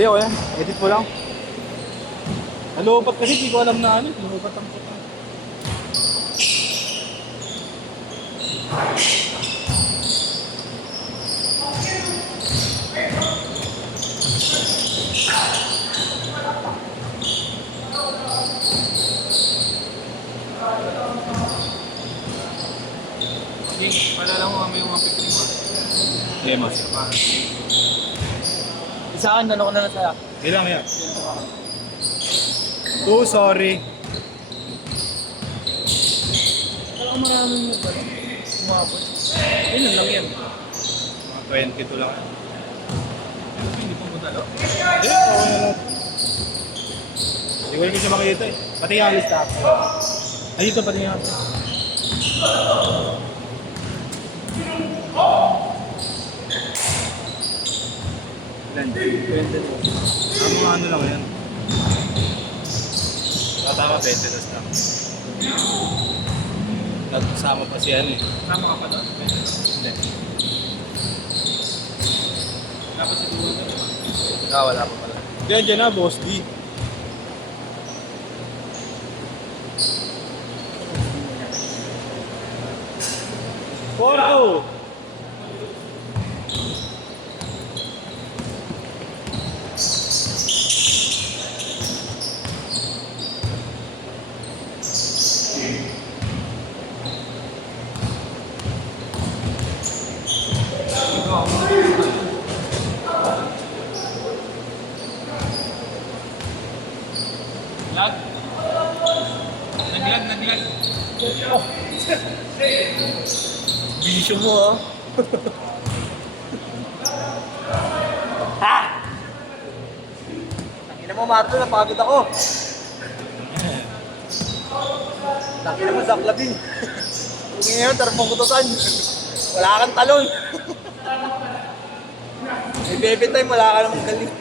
Hindi, okay na. Edit mo lang. Nalupat kasi, hindi ko alam na ano. Nalupat ang puta. Okay, palala mo may mga pipiling mo. Okay, mas. Isa akin, ano ko na lang sa'yo. Ilang yan? Oh, sorry. Wala kang maraming mo ba? Umabot. Yun lang yan. Mga 22 lang. Hindi pa mo talo. Hindi, okay na lang. Hindi ko rin siya makita eh. Pati yung alis na ako. Ay, dito pati yung alis. Ilan? 20. Ang mga ano lang yan. Tama, 20 lang. Nagsama pa si ano eh. Sama ka pa doon? Hindi. Dapat siguro na naman. Wala pa pala. Diyan na, Boss D. Porto! Lag. Naglag. Bisyo mo Tangina mo, Marto, napagod ako. Tangina mo, Zach Lavin. Kung ngayon, tarpong kutusan. Wala kang talon. May baby time, wala ka namang galing.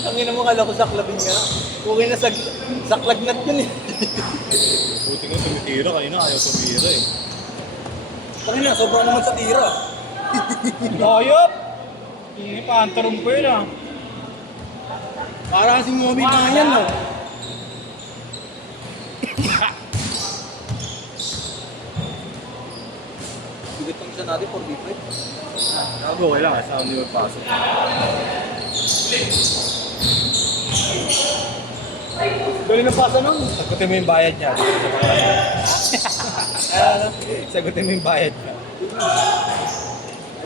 Tangina mo, kala ko Zach Lavin nga. Kung na Zach Lagnat yun eh. Buti nga tumitira, kanina ayaw tumira eh. Tangina, sobrang naman sa tira. Ayop! Hindi pa, antarong pa yun ah. Para kasing Moby Mayan, no? Bigat ang isa natin, 4v5. Gago, kailangan sa amin magpasok. Galing ng pasa nun. Sagutin mo yung bayad niya. Sagutin mo yung bayad niya.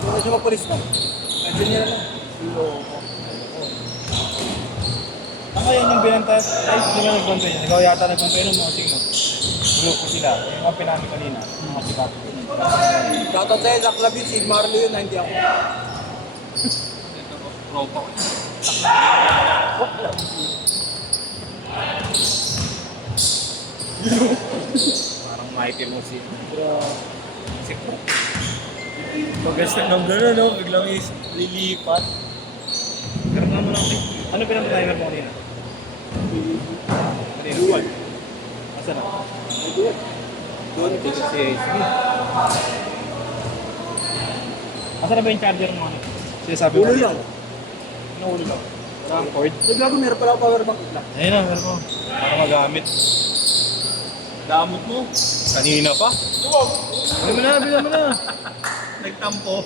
Ano na siya magpalis na? Nandiyan niya naman. Ang kaya yung binanta, ay hindi na nagbantay niya. Ikaw yata nagbantay ng mga sino. Grupo sila. Yung mga pinami kanina. Mga sikat. Shoutout sa'yo, Zach Lavin, si Marlo yun, hindi ako. Ito ko, tropa ko. Parang mighty mo si... Si Cook. Magas na ng gano'n, no? Biglang lilipat. Pero nga mo lang, ano pinapatayin na po kanina? Kanina? Dual. Asan na? Doon. Sige. Asan na ba yung charger mo? Ano? Sinasabi Ulo lang. Ano ulo lang? Wala ang cord? Naglago, meron pala ako power bank lang. Ayun na, meron mo. Para magamit. Damot mo. Kanina pa? Bilang mo na. Nagtampo.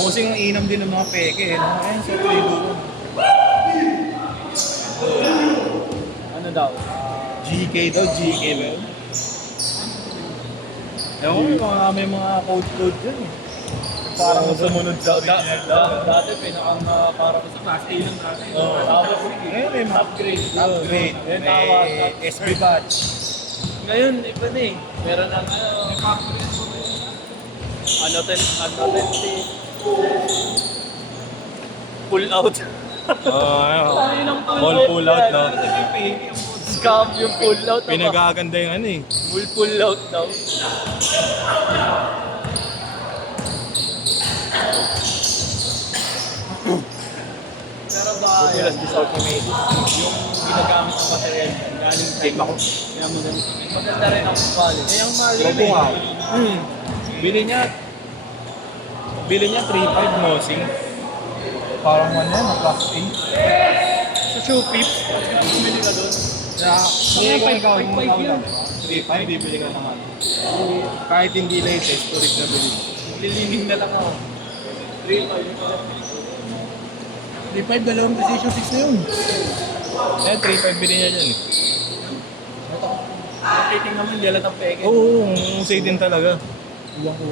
Mosing ang inam din ng mga peke eh. Ayun sa trigo. Ano daw? GK daw, GK ba yun? Ewan ko, may mga code dyan eh. Parang sumunod sa original daw. Dati pinakang parang sa class A lang dati. Tapos, ngayon may mga upgrade. May SB badge. Ngayon, iba na eh. Meron ng may factory po. Ano 10. Pull out. All pull out, no? Scam yung pull out. Pinagaganda yung ano eh. Pull out daw. Pero ba, Buti last discount ni Macy's. yung ginagamit ng material, galing Check ako. Kaya maganda. Maganda rin ang quality. Kaya ang mahal Lobo nga. Bili niya 3.5 mosing. Parang ano yan, plus 8. Sa shoe pips, bumili ka doon. Kaya Kaya ikaw, 5.5 yan. 3.5, bibili ka naman. Kahit hindi latest, tulig na bili. Lilining na lang ako. 3.5, dalawang precision 6 na yun. Eh, 3.5 bilhin niya dyan. Rating naman, hindi alat ang peke. Oo, usay din talaga.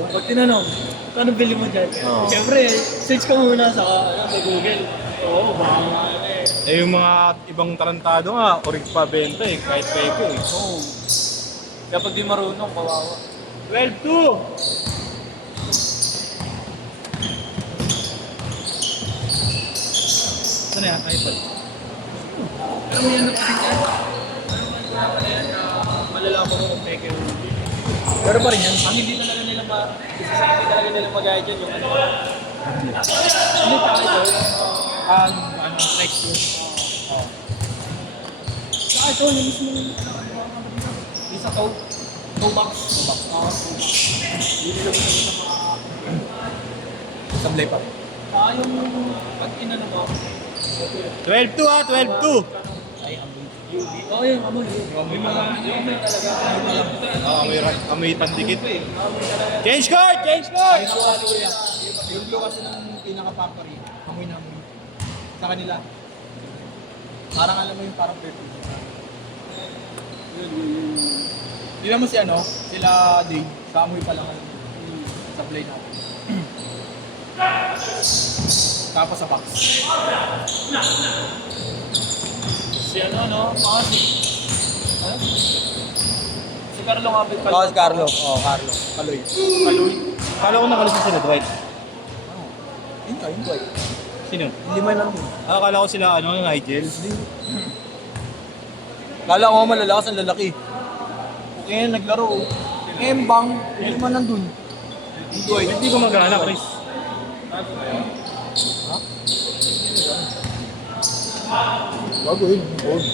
Pag tinanong, paano bili mo dyan? Oo. Siyempre, search ka muna sa Google. Oo, baka nga eh. Eh, yung mga ibang tarantado nga, orig pa benta eh, kahit peke eh. Oo. Kaya pag di marunong, kawawa. 12-2! Saan na yan? iPad. Pero may ano kasi yan. Malalaman mo kung peke o hindi. Pero pa rin yan. Ang hindi talaga nila hindi talaga nila mag-gaya dyan yung ano. Ano pa ito? Next year. Saka ito, yung mismo isa toe box. Hindi nila gusto ng mga Sablay pa. saka yung pag inano mo 12-2 ha, 12-2! oo yung amoy. May mga amoy talaga. Ah, may pandikit. Change court! Change court! Yung blue kasi ng pinaka-factory, amoy na amoy. Sa kanila. Parang alam mo yung parang perfume. Tignan mo si ano, sila Dave, sa amoy pa lang sablay na. Tapos sa box. Si ano, no? Si Carlo nga ba? Oh, si Carlo. Oh, Carlo. Kaloy. Kaloy. Kala ko nakalis na sila, Dwight. Yun ka, yun boy. Sino? Lima lang din. Ah, kala ko sila, Nigel. Kala ko malalakas ang lalaki. Okay, naglaro. Embang, lima nandun. Boy. Hindi ko magana, Chris. Bago yun. Gold.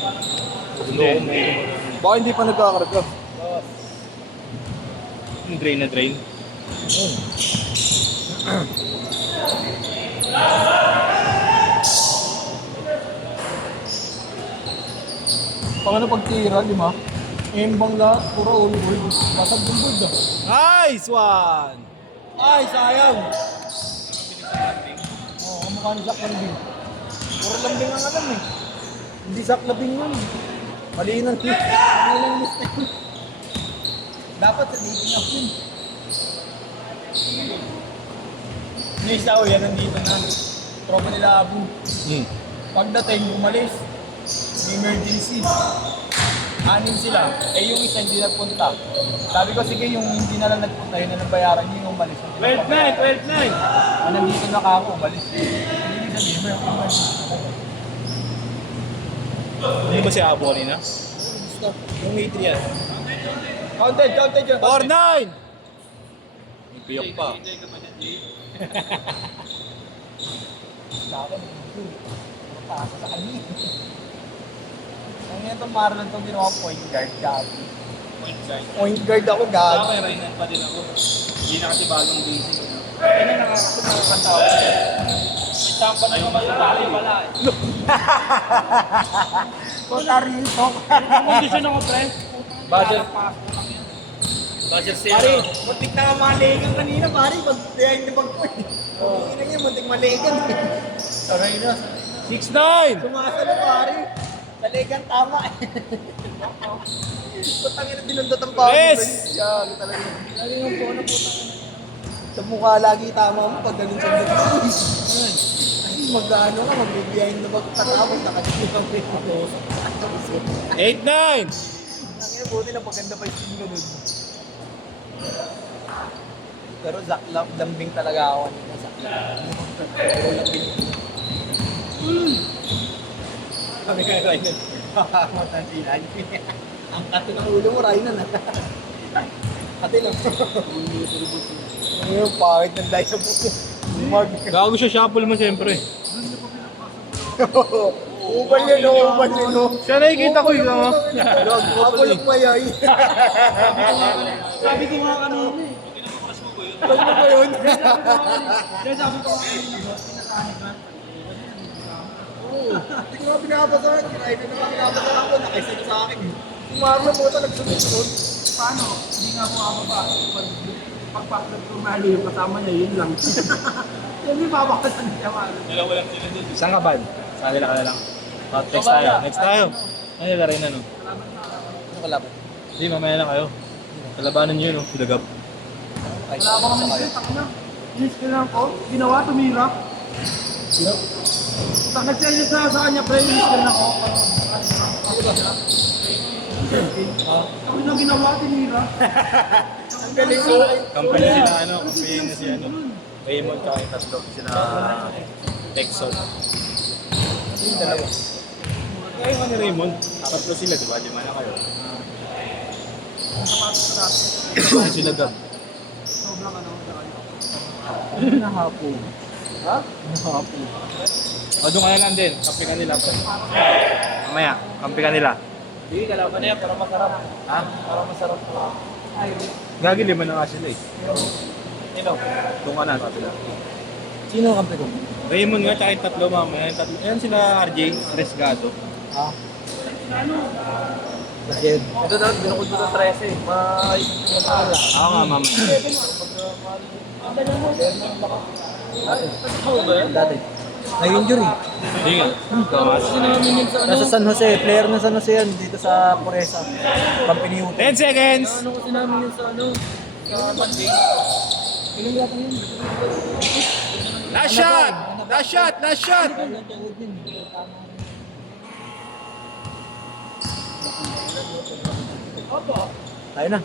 Hindi. Baka hindi pa nagkakarga. Drain na drain. Paano pag tira, lima? Embang lahat, puro all-gold. Basag yung gold ah. Nice one! Ay, sayang! Oo, kamukha ni Zach Lambing. Puro lambing ang alam eh. Hindi Zach Lambing yun. Mali yun ang list. Mali yung list na yun. Dapat sa dating app yun. Next ako, yan nandito na. Tropa nila Abu. Pagdating, umalis. May emergency. 6 sila. Eh yung isa hindi nagpunta. Sabi ko, sige, yung hindi na lang nagpunta, yun na lang bayaran nyo yung umalis. 12-9! 12-9! Nandito na ka ako, umalis. Hindi sabihin mo yung emergency. Hindi ba si Abo kanina? Yung Adrian. Counted yun. 4-9! May piyok pa. Sa akin, taas sa kanya. Ang yan itong Marlon itong ginawa point guard, gabi. Point guard ako, gabi. Kaya Rainan pa din ako. Hindi na kasi bagong basic. Kaya na nakakakanta ako. May champa na yung masabali pala eh. Kotaril to. Kondisyon ako, pre. Budget. Budget Pare, muntik na nga maligan kanina, pare. Pag-behind the bag point. Hindi na niya, muntik maligan. Aray na. 6-9! Sumasalo, pare. Sa legan tama eh. Putangin na dinundot ang pao. Yes! Yan, talaga. Lagi yung po na putangin. Sa mukha lagi tama mo pag galing sa dito. Kasi mag-ano ka, mag-behind the bag katapos nakasipin ang pito. 8-9! Tangina, buti na maganda pa yung team ko dun. Pero Zach Lambing talaga ako kanina. Zach Lambing. Pero Lambing. Kami kay Rainan. Matan si Rainan. Ang kato ng ulo mo, Rainan. Kati lang. Ngayon, pangit ng dive mo. Gago siya shuffle mo siyempre. Ubal yun, ubal yun. Siya nakikita ko yun, no? Ako lang mayay. Sabi ko nga kanina eh. Ano ba yun? Kaya sabi ko nga kanina, pinasanit lang. Hindi ko nga pinapasahan. Kinain ko naman pinapasahan ako. Nakaisip sa akin. Yung Marlon mo ito nagsunod-sunod. Paano? Hindi nga ako ababa. Pagpasok ko mali yung kasama niya, yun lang. Hindi babakasan niya mali. Saan ka ba? Sa kanila ka na lang. Next tayo. Next tayo. Ano yung larin na, no? Ano kalaban? Hindi, mamaya na kayo. Kalabanan nyo yun, no? Dagap. Wala ba kami nito? Takina. Inis ka lang ko. Ginawa, tumira. Nag-send na sa kanya, pre. Inis ka lang ako. Ako na ginawa, tumira. Ang galing ko. Company sila, ano? Company na si, ano? Raymond, tsaka yung tatlo. Sila Texon. Yung dalawa. Kaya ka ni Raymond. Tatlo sila, di ba? Di man na kayo. Ang sapatos sa dati. Sila Gab. Sobrang ano. Nahapo. Ha? Nahapo. O, doon ka na lang din. Kampi ka nila. Mamaya, kampi ka nila. Hindi, kalaban na yan. Para masarap. Ha? Para masarap. Ay, Gagi, lima na nga sila eh. sino? Doon ka na, sila. Sino ang kampi ko? Raymond nga, tsaka yung tatlo mamaya. Yung tatlo. Ayan sila RJ, Resgado. Ha? Ano? Bakit? Ito daw, binukod ko ng 13. Ako nga, mamaya. Dati. Nag-injury. Hindi nga. Thomas. Nasa San Jose. Player ng San Jose yan. Dito sa Puresa. Company Hotel. 10 seconds! Ano kasi namin yun sa ano? Last shot! Last shot! Last shot! Ayun na.